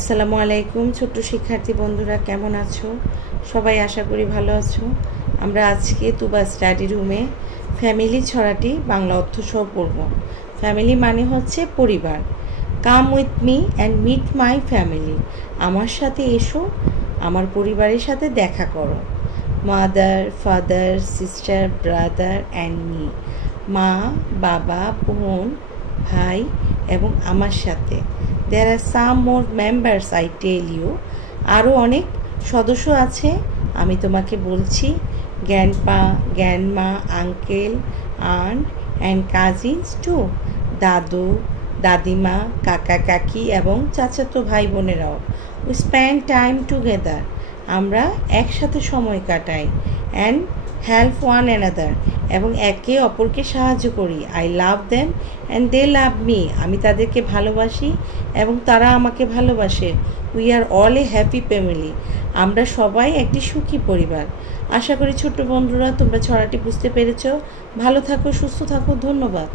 আসসালামু আলাইকুম ছোট্ট শিক্ষার্থী বন্ধুরা, কেমন আছো? সবাই আশা করি ভালো আছো। আমরা আজকে তুবা স্টাডি রুমে ফ্যামিলি ছড়াটি বাংলা অর্থ সহ পড়ব। ফ্যামিলি মানে হচ্ছে পরিবার। Come with me and meet my family. আমার সাথে এসো, আমার পরিবারের সাথে দেখা করো। Mother, father, sister, brother and me. মা, বাবা, বোন, ভাই এবং আমার সাথে। There are some more members, I tell you. আরও অনেক সদস্য আছে, আমি তোমাকে বলছি। Grandpa, grandma, uncle, aunt and cousins too. দাদু, দাদিমা, কাকা কাকি এবং চাচাতো ভাই বোনেরাও। We spend time together. আমরা একসাথে সময় কাটাই। অ্যান্ড হেল্প ওয়ান অ্যানাদার, এবং একে অপরকে সাহায্য করি। I love them and they love me. আমি তাদেরকে ভালোবাসি এবং তারা আমাকে ভালোবাসে। We are all a happy family. আমরা সবাই একটি সুখী পরিবার। আশা করি ছোট্ট বন্ধুরা তোমরা ছড়াটি বুঝতে পেরেছ। ভালো থাকো, সুস্থ থাকো। ধন্যবাদ।